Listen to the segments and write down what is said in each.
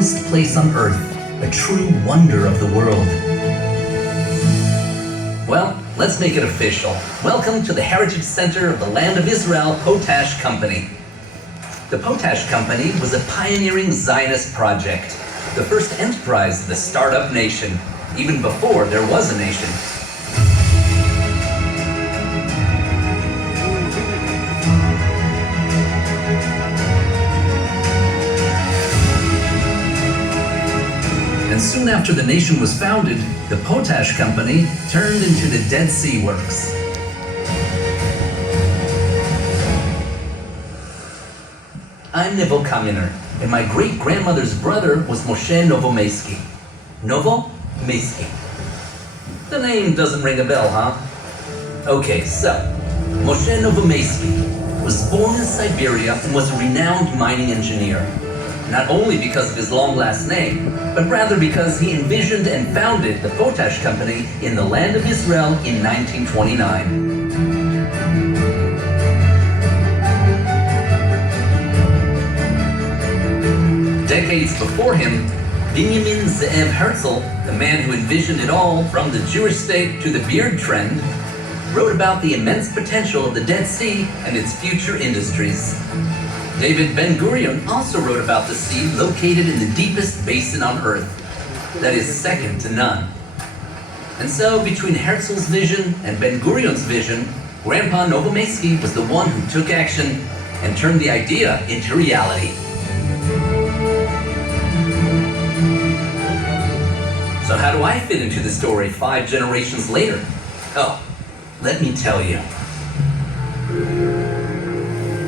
lowest place on Earth, a true wonder of the world. Well, let's make it official. Welcome to the Heritage Center of the Land of Israel Potash Company. The Potash Company was a pioneering Zionist project, the first enterprise of the startup nation, even before there was a nation. And soon after the nation was founded, the Potash Company turned into the Dead Sea Works. I'm Nivel Kaminer, and my great-grandmother's brother was Moshe Novomeisky. Novomeisky. The name doesn't ring a bell, huh? Okay, so, Moshe Novomeisky was born in Siberia and was a renowned mining engineer. Not only because of his long last name, but rather because he envisioned and founded the Potash Company in the land of Israel in 1929. Decades before him, Binyamin Ze'ev Herzl, the man who envisioned it all from the Jewish state to the beard trend, wrote about the immense potential of the Dead Sea and its future industries. David Ben-Gurion also wrote about the sea located in the deepest basin on Earth, that is second to none. And so, between Herzl's vision and Ben-Gurion's vision, Grandpa Novomeisky was the one who took action and turned the idea into reality. So how do I fit into the story 5 generations later? Oh, let me tell you.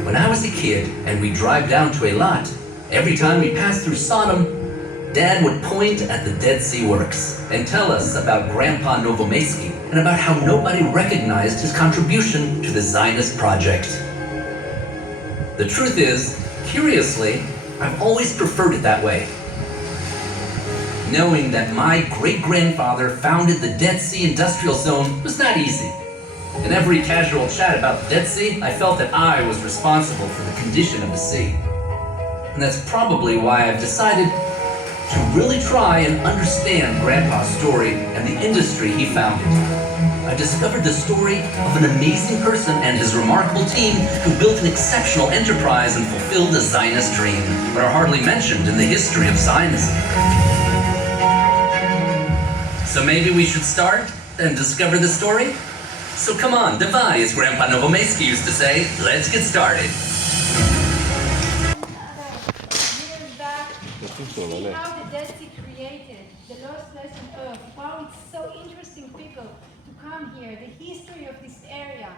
When I was a kid and we'd drive down to Eilat, every time we passed through Sodom, Dad would point at the Dead Sea Works and tell us about Grandpa Novomeisky and about how nobody recognized his contribution to the Zionist project. The truth is, curiously, I've always preferred it that way. Knowing that my great-grandfather founded the Dead Sea Industrial Zone was not easy. In every casual chat about the Dead Sea, I felt that I was responsible for the condition of the sea. And that's probably why I've decided to really try and understand Grandpa's story and the industry he founded. I discovered the story of an amazing person and his remarkable team who built an exceptional enterprise and fulfilled a Zionist dream, but are hardly mentioned in the history of Zionism. So maybe we should start and discover the story? So come on, Davai, as Grandpa Novomeisky used to say, let's get started. Years back, see how the Dead Sea created, the lowest place on Earth. Wow, it's so interesting, people, to come here, the history of this area.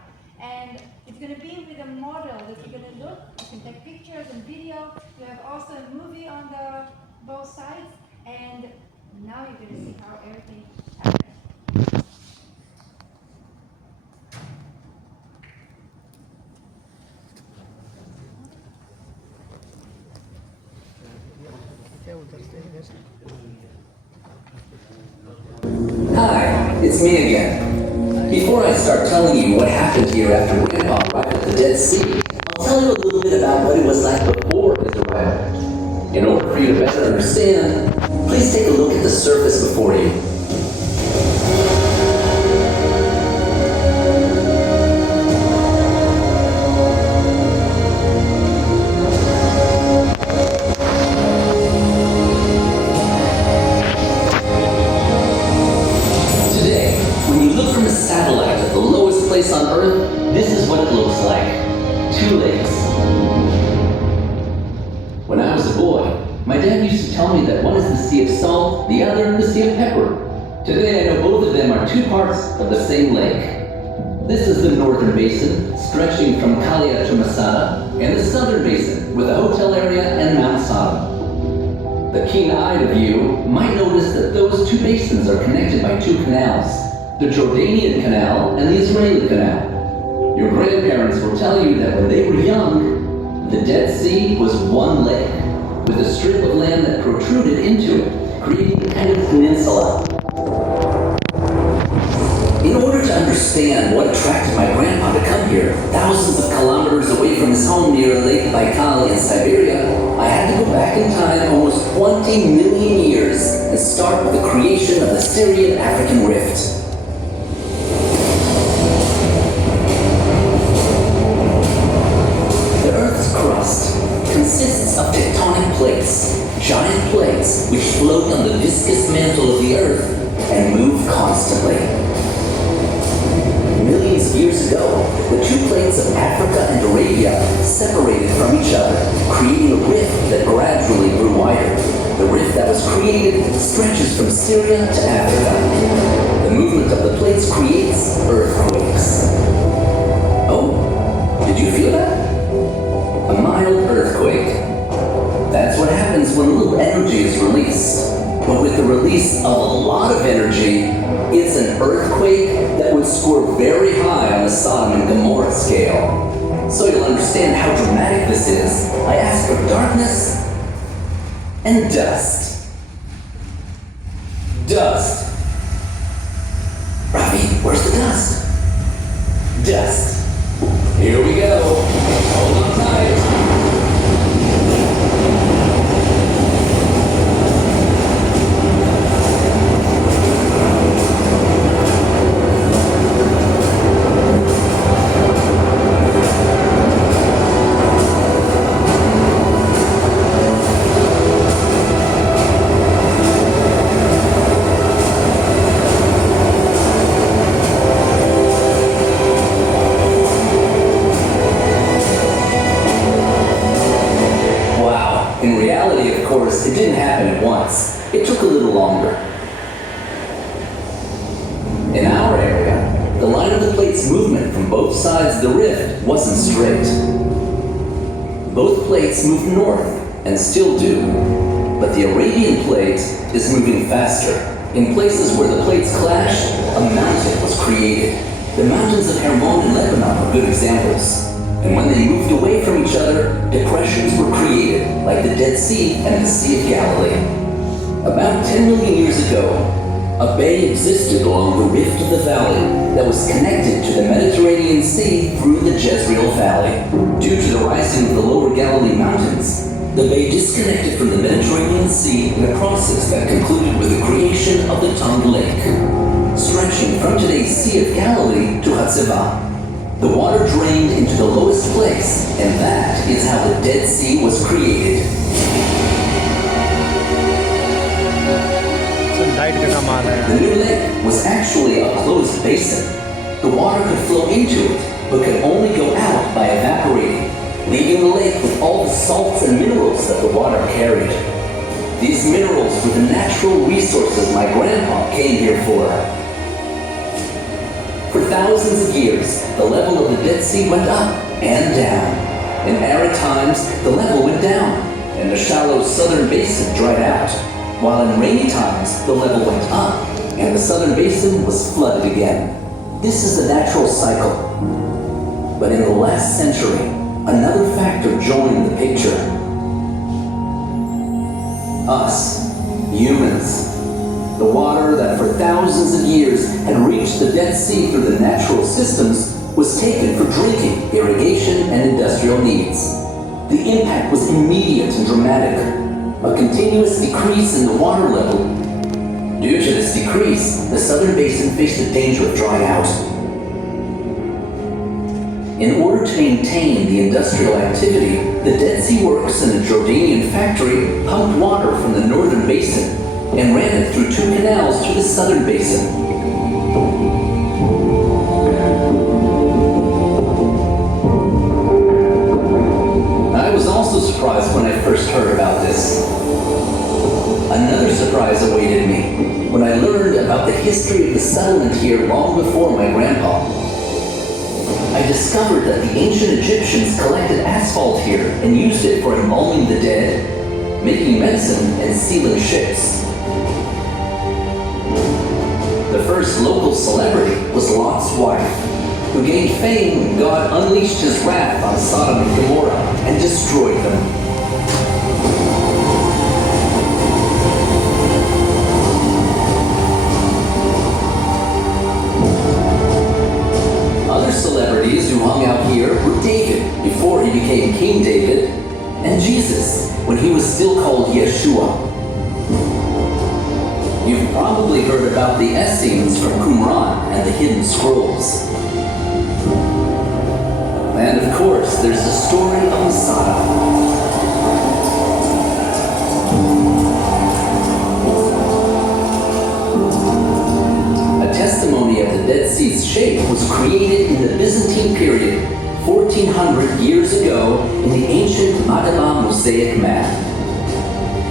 And it's going to be with a model that you're going to look, you can take pictures and video. You have also a movie on both sides. And now you're going to see how everything happened. Hi, it's me again. Before I start telling you what happened here after Grandpa arrived at the Dead Sea, I'll tell you a little bit about what it was like before his arrival. In order for you to better understand, please take a look at the surface before you. Today, when you look from a satellite at the lowest place on Earth, this is what it looks like. 2 lakes. When I was a boy, my dad used to tell me that one is the Sea of Salt, the other the Sea of Pepper. Today I know both of them are 2 parts of the same lake. This is the northern basin, stretching from Kalia to Masada, and the southern basin, with a hotel area and Mount Sodom. The keen-eyed of you might notice that those 2 basins are connected by 2 canals, the Jordanian Canal and the Israeli Canal. Your grandparents will tell you that when they were young, the Dead Sea was one lake, with a strip of land that protruded into it, creating a kind of peninsula. In order to understand what attracted my grandpa to come here, thousands of kilometers away from his home near Lake Baikal in Siberia, I had to go back back in time almost 20 million years and start with the creation of the Syrian-African Rift. The Earth's crust consists of tectonic plates, giant plates which float on the viscous mantle of the Earth and move constantly. Millions of years ago, the two plates of Africa and Arabia separated from each other, creating a rift that gradually grew wider. The rift that was created stretches from Syria to Africa. The movement of the plates creates earthquakes. Oh, did you feel that? A mild earthquake. That's what happens when little energy is released. But with the release of a lot of energy, it's an earthquake that would score very high on the Sodom and Gomorrah scale. So you'll understand how dramatic this is, I asked for darkness and dust. Dust. Rafi, where's the dust? Dust. Here we go. Hold on tight. It didn't happen at once. It took a little longer. In our area, the line of the plate's movement from both sides of the rift wasn't straight. Both plates moved north, and still do, but the Arabian plate is moving faster. In places where the plates clashed, a mountain was created. The mountains of Hermon and Lebanon are good examples. And when they moved away from each other, depressions were created, like the Dead Sea and the Sea of Galilee. About 10 million years ago, a bay existed along the rift of the valley that was connected to the Mediterranean Sea through the Jezreel Valley. Due to the rising of the lower Galilee mountains, the bay disconnected from the Mediterranean Sea in a process that concluded with the creation of the Tongue Lake, stretching from today's Sea of Galilee to Hatzavah. The water drained into the lowest place, and that is how the Dead Sea was created. The new lake was actually a closed basin. The water could flow into it, but could only go out by evaporating, leaving the lake with all the salts and minerals that the water carried. These minerals were the natural resources my grandpa came here for. For thousands of years, the level of the Dead Sea went up and down. In arid times, the level went down, and the shallow southern basin dried out, while in rainy times, the level went up, and the southern basin was flooded again. This is the natural cycle. But in the last century, another factor joined the picture. Us, humans. The water that for thousands of years had reached the Dead Sea through the natural systems was taken for drinking, irrigation, and industrial needs. The impact was immediate and dramatic. A continuous decrease in the water level. Due to this decrease, the southern basin faced the danger of drying out. In order to maintain the industrial activity, the Dead Sea Works and a Jordanian factory pumped water from the northern basin and ran it through two canals to the southern basin. I was also surprised when I first heard about this. Another surprise awaited me when I learned about the history of the settlement here long before my grandpa. I discovered that the ancient Egyptians collected asphalt here and used it for embalming the dead, making medicine, and sealing ships. The first local celebrity was Lot's wife, who gained fame when God unleashed his wrath on Sodom and Gomorrah and destroyed them. Other celebrities who hung out here were David, before he became King David, and Jesus, when he was still called You've probably heard about the Essenes from Qumran and the Hidden Scrolls. And of course, there's the story of Masada. Testimony of the Dead Sea's shape was created in the Byzantine period, 1400 years ago, in the ancient Madaba mosaic map.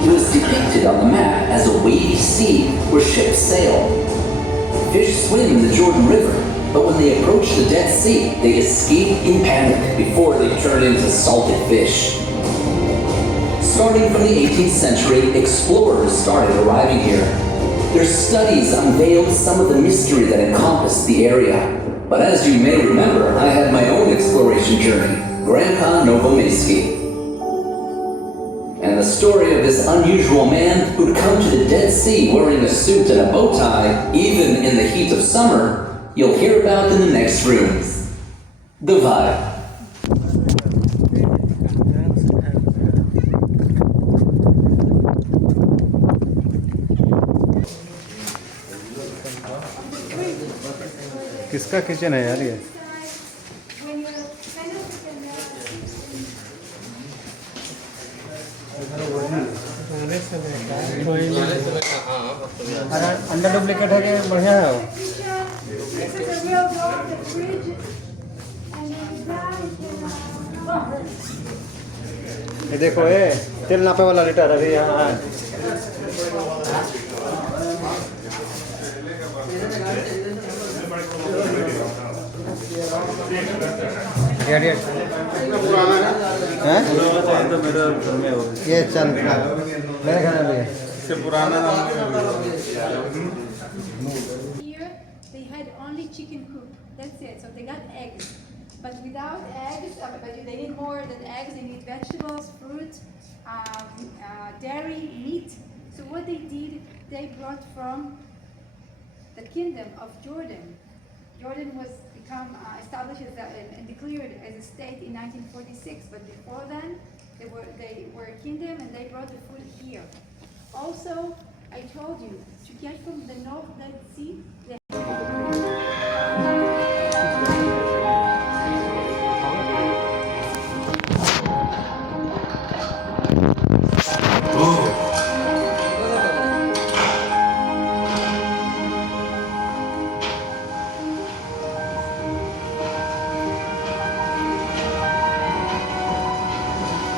It was depicted on the map as a wavy sea where ships sail. Fish swim in the Jordan River, but when they approach the Dead Sea, they escape in panic before they turn into salted fish. Starting from the 18th century, explorers started arriving here. Their studies unveiled some of the mystery that encompassed the area. But as you may remember, I had my own exploration journey, Grandpa Novomeski. And the story of this unusual man who'd come to the Dead Sea wearing a suit and a bow tie, even in the heat of summer, you'll hear about in the next room. The Vibe. किसका kitchen है यार ये? Under duplicate है कि बढ़िया है वो? ये देखो ये तेल नापे वाला लीटर अभी यहाँ है। ये चल मेरे घर में भी है। इससे पुराना Here they had only chicken coop. That's it. So they got eggs, but without eggs, but they need more than eggs. They need vegetables, fruit, dairy, meat. So what they did, they brought from the kingdom of Jordan. Jordan was established and declared as a state in 1946, but before then they were a kingdom and they brought the food here. Also, I told you, to get from the North Dead Sea,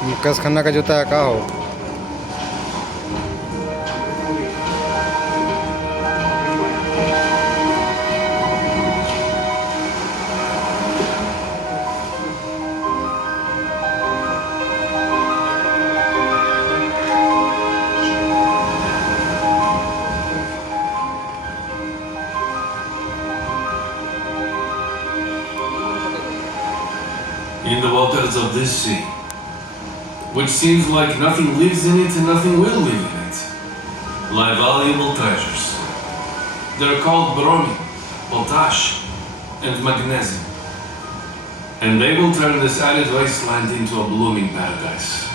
Mukesh Khanna का जूता है का हो? In the waters of this sea, which seems like nothing lives in it and nothing will live in it, lie valuable treasures. They're called bromine, potash, and magnesium. And they will turn this arid wasteland into a blooming paradise.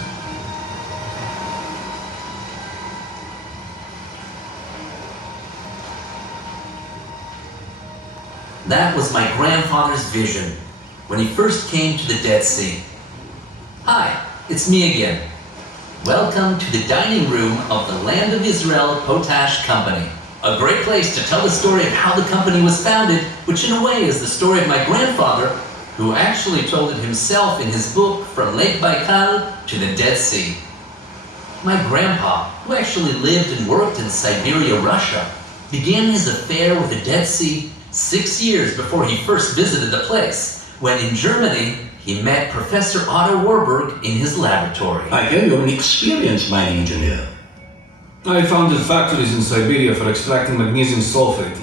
That was my grandfather's vision when he first came to the Dead Sea. Hi, it's me again. Welcome to the dining room of the Land of Israel Potash Company. A great place to tell the story of how the company was founded, which in a way is the story of my grandfather, who actually told it himself in his book, From Lake Baikal to the Dead Sea. My grandpa, who actually lived and worked in Siberia, Russia, began his affair with the Dead Sea 6 years before he first visited the place, when in Germany he met Professor Otto Warburg in his laboratory. I hear you're an experienced mining engineer. I founded factories in Siberia for extracting magnesium sulfate.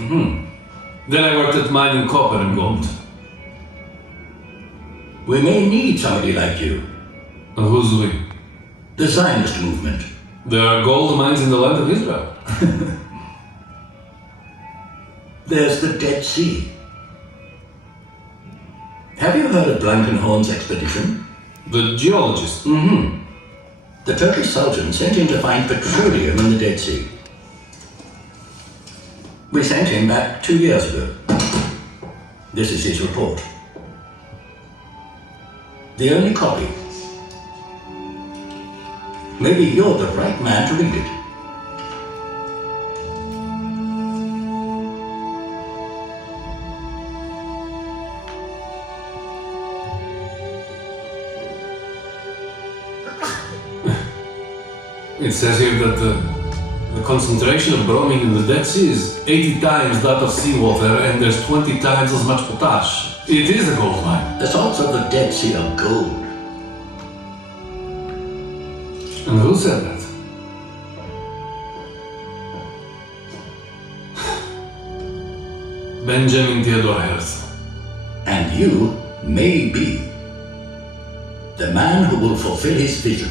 Then I worked at mining copper and gold. We may need somebody like you. Who's we? The Zionist movement. There are gold mines in the land of Israel. There's the Dead Sea. Have you heard of Blankenhorn's expedition? The geologist. The Turkish Sultan sent him to find petroleum in the Dead Sea. We sent him back 2 years ago. This is his report. The only copy. Maybe you're the right man to read it. It says here that the concentration of bromine in the Dead Sea is 80 times that of seawater, and there's 20 times as much potash. It is a gold mine. The salts of the Dead Sea are gold. And who said that? Benjamin Theodore Herzl. And you may be the man who will fulfill his vision.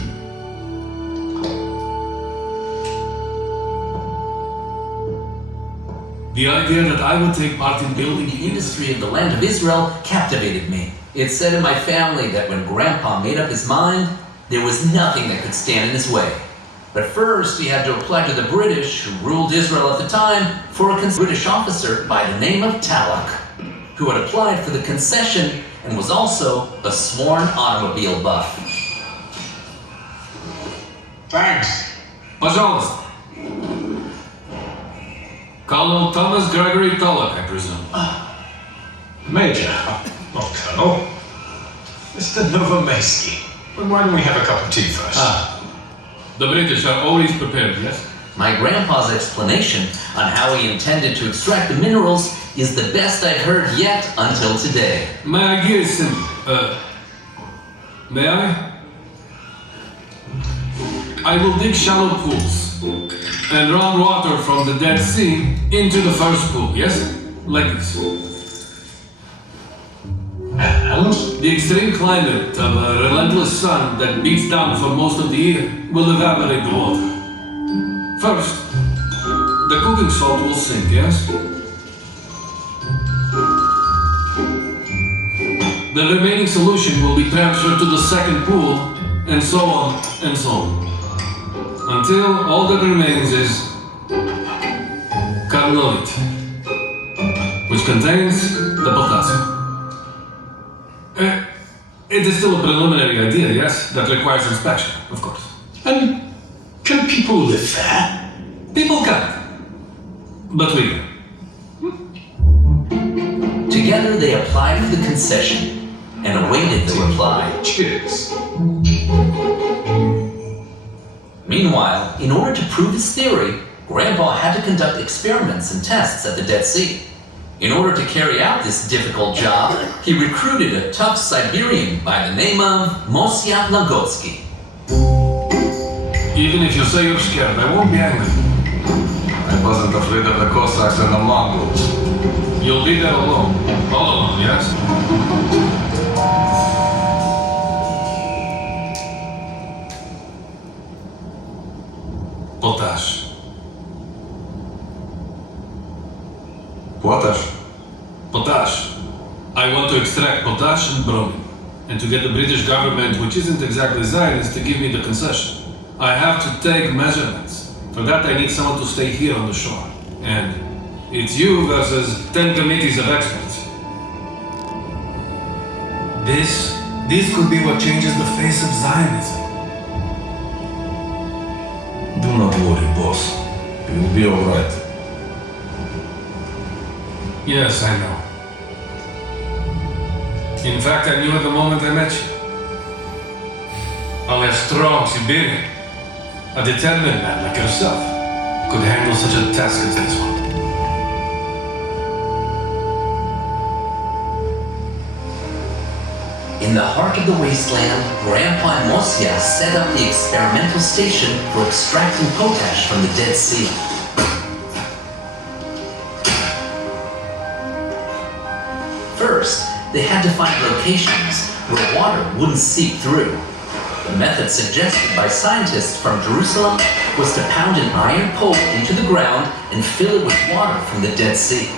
The idea that I would take part in building The industry of the land of Israel captivated me. It's said in my family that when Grandpa made up his mind, there was nothing that could stand in his way. But first, he had to apply to the British, who ruled Israel at the time, for a British officer by the name of Talak, who had applied for the concession and was also a sworn automobile buff. Thanks. Пожалуйста. Colonel Thomas Gregory Tulloch, I presume. Major. Not Colonel. Mr. Novomeski. Well, why don't we have a cup of tea first? The British are always prepared, yes? My grandpa's explanation on how he intended to extract the minerals is the best I've heard yet until today. My idea is simple. May I? I will dig shallow pools and run water from the Dead Sea into the first pool, yes? Like this. And? The extreme climate of a relentless sun that beats down for most of the year will evaporate the water. First, the cooking salt will sink, yes? The remaining solution will be transferred to the second pool, and so on and so on. Until all that remains is carnolite, which contains the potassium. It is still a preliminary idea, yes, that requires inspection, of course. And can people live there? People can't, but we can. Together they applied for the concession and awaited the reply. Cheers. Meanwhile, in order to prove his theory, Grandpa had to conduct experiments and tests at the Dead Sea. In order to carry out this difficult job, he recruited a tough Siberian by the name of Mosya Lagotsky. Even if you say you're scared, I won't be angry. I wasn't afraid of the Cossacks and the Mongols. You'll be there alone. All alone, yes? Potash. Potash? Potash. I want to extract potash and bromine, and to get the British government, which isn't exactly Zionist, to give me the concession. I have to take measurements. For that, I need someone to stay here on the shore. And it's you versus 10 committees of experts. This could be what changes the face of Zionism. Do not worry, boss. You'll be alright. Yes, I know. In fact, I knew at the moment I met you. Only a strong Siberian, a determined man like yourself, could handle such a task as this one. In the heart of the wasteland, Grandpa and Mosya set up the experimental station for extracting potash from the Dead Sea. First, they had to find locations where water wouldn't seep through. The method suggested by scientists from Jerusalem was to pound an iron pole into the ground and fill it with water from the Dead Sea.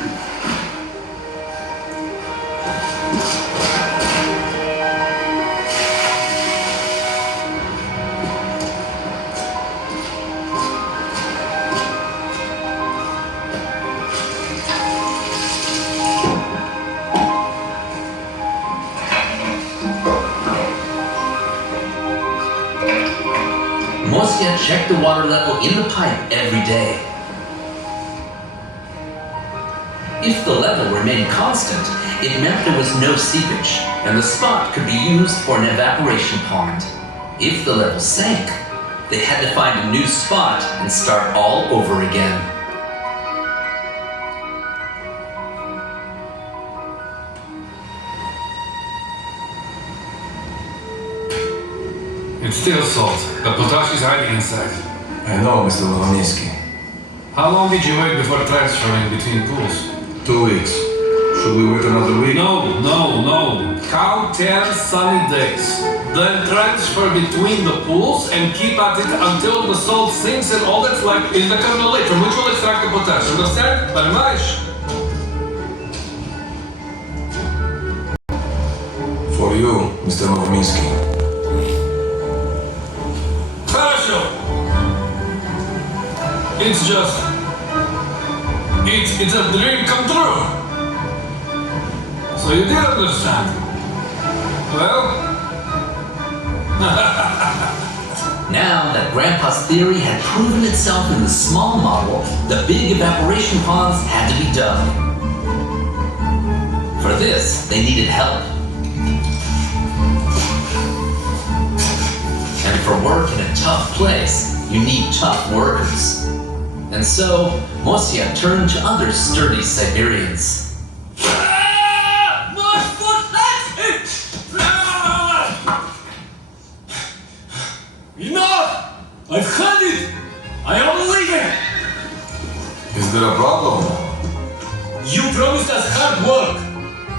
check the water level in the pipe every day. If the level remained constant, it meant there was no seepage, and the spot could be used for an evaporation pond. If the level sank, they had to find a new spot and start all over again. It's still salt, but potash is hiding inside. I know, Mr. Lovoninsky. How long did you wait before transferring between pools? 2 weeks. Should we wait another week? No. Count 10 sunny days. Then transfer between the pools and keep at it until the salt sinks and all that's left is the kernel lake from which we'll extract the potash. Understand? Понимаешь? For you, Mr. Novominsky. Хорошо. It's just... It's a dream come true. So you did understand. Well... Now that Grandpa's theory had proven itself in the small model, the big evaporation ponds had to be dug. For this, they needed help. And for work in a tough place, you need tough workers. And so, Mosia turned to other sturdy Siberians. Enough! I've had it! I am leaving! Is there a problem? You promised us hard work,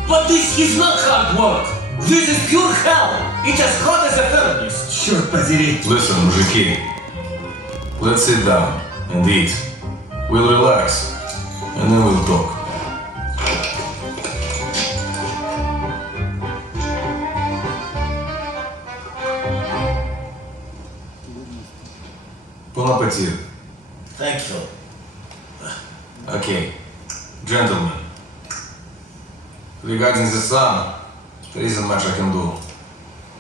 but this is not hard work. This is pure hell. It's as hot as a furnace. Черт подери. Listen, мужики. Let's sit down and eat. We'll relax, and then we'll talk. Bon appetit. Thank you. Okay, gentlemen. Regarding the sun, there isn't much I can do.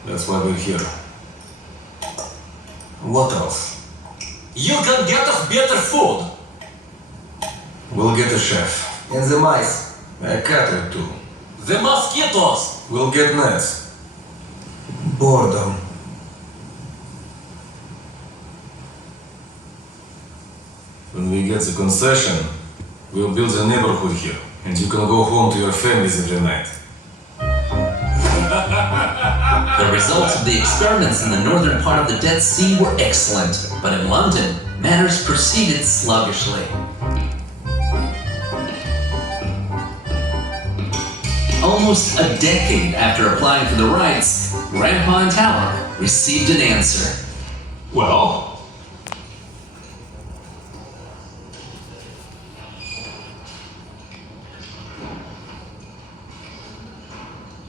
That's why we're here. What else? You can get us better food. We'll get a chef. And the mice. A cat too. The mosquitoes. We'll get nets. Boredom. When we get the concession, we'll build a neighborhood here, and you can go home to your families every night. The results of the experiments in the northern part of the Dead Sea were excellent, but in London, matters proceeded sluggishly. Almost a decade after applying for the rights, Grandpa and Talek received an answer. Well,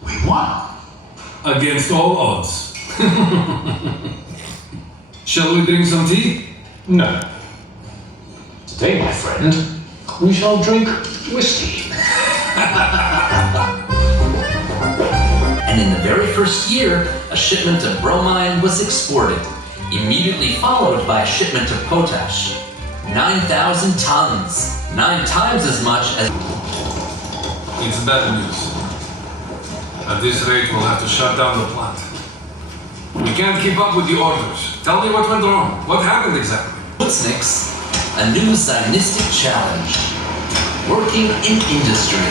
We won. Against all odds. Shall we drink some tea? no. Today, my friend, we shall drink whiskey. And in the very first year, a shipment of bromine was exported, immediately followed by a shipment of potash. 9,000 tons, 9 times as much as... It's bad news. At this rate, we'll have to shut down the plant. We can't keep up with the orders. Tell me what went wrong. What happened exactly? Putzniks, a new Zionistic challenge. Working in industry.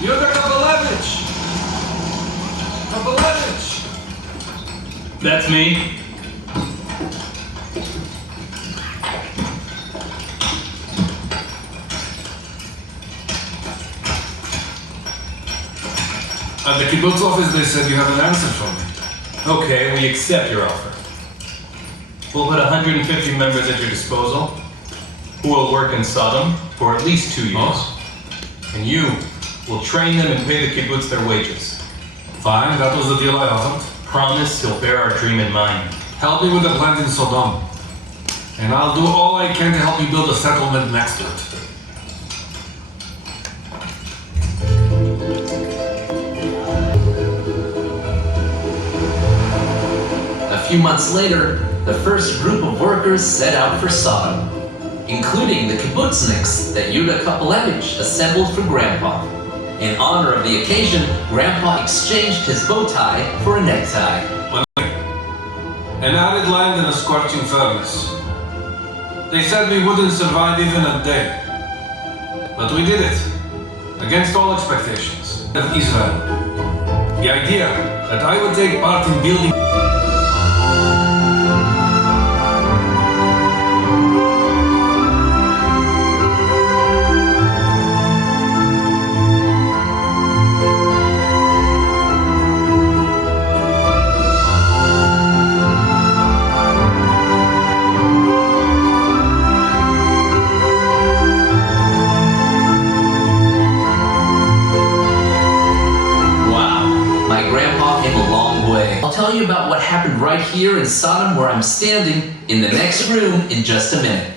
Yudar Kapelevich! Kapelevich! That's me. At the kibbutz office, they said you have an answer for me. Okay, we accept your offer. We'll put 150 members at your disposal, who will work in Sodom for at least 2 years. Oh. And you will train them and pay the kibbutz their wages. Fine, that was the deal I offered. Promise he'll bear our dream in mind. Help me with the plant in Sodom. And I'll do all I can to help you build a settlement next to it. few months later, the first group of workers set out for Sodom, including the kibbutzniks that Yuda Kopelevich assembled for Grandpa. In honor of the occasion, Grandpa exchanged his bow tie for a necktie. An arid land and a scorching furnace. They said we wouldn't survive even a day. But we did it, against all expectations of Israel. The idea that I would take part in building I'll tell you about what happened right here in Sodom where I'm standing in the next room in just a minute.